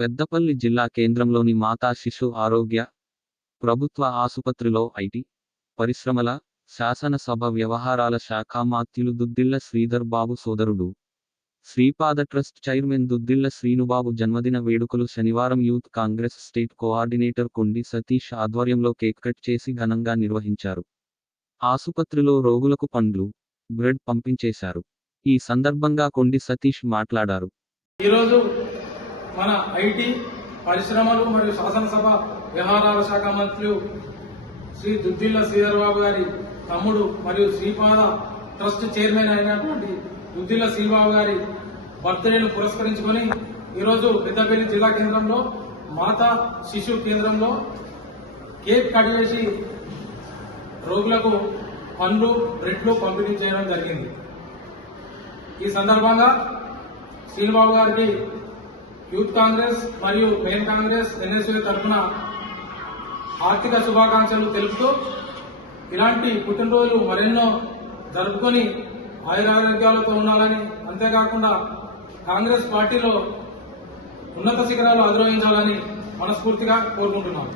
పెద్దపల్లి జిల్లా కేంద్రంలోని మాతా శిశు ఆరోగ్య ప్రభుత్వ ఆసుపత్రిలో ఐటీ, పరిశ్రమల, శాసనసభ వ్యవహారాల శాఖ మాత్యులు దుద్దిళ్ల శ్రీధర్ బాబు సోదరుడు, శ్రీపాద ట్రస్ట్ చైర్మన్ దుద్దిళ్ల శ్రీనుబాబు జన్మదిన వేడుకలు శనివారం యూత్ కాంగ్రెస్ స్టేట్ కోఆర్డినేటర్ కొండి సతీష్ ఆధ్వర్యంలో కేక్ కట్ చేసి ఘనంగా నిర్వహించారు. ఆసుపత్రిలో రోగులకు పండ్లు, బ్రెడ్ పంపించేశారు. ఈ సందర్భంగా కొండి సతీష్ మాట్లాడారు. ఈరోజు మన ఐటీ, పరిశ్రమలు మరియు శాసనసభ వ్యవహారాల శాఖ మంత్రులు శ్రీ దుద్దిళ్ల శ్రీధర్ బాబు గారి తమ్ముడు మరియు శ్రీపాద ట్రస్ట్ చైర్మన్ అయినటువంటి దుద్దిళ్ల శ్రీబాబు గారి బర్త్డేను పురస్కరించుకొని ఈరోజు పెద్దపల్లి జిల్లా కేంద్రంలో మాతా శిశు కేంద్రంలో కేక్ కట్ చేసి రోగులకు పండ్లు, బ్రెడ్లు పంపిణీ చేయడం జరిగింది. ఈ సందర్భంగా శ్రీబాబు గారికి యూత్ కాంగ్రెస్ మరియు మెయిన్ కాంగ్రెస్ ఎన్ఎస్యూ తరఫున ఆర్థిక శుభాకాంక్షలు తెలుపుతూ ఇలాంటి పుట్టినరోజులు మరెన్నో జరుపుకొని ఆయురారోగ్యాలతో ఉండాలని, అంతేకాకుండా కాంగ్రెస్ పార్టీలో ఉన్నత శిఖరాలు అధిరోహించాలని మనస్ఫూర్తిగా కోరుకుంటున్నాను.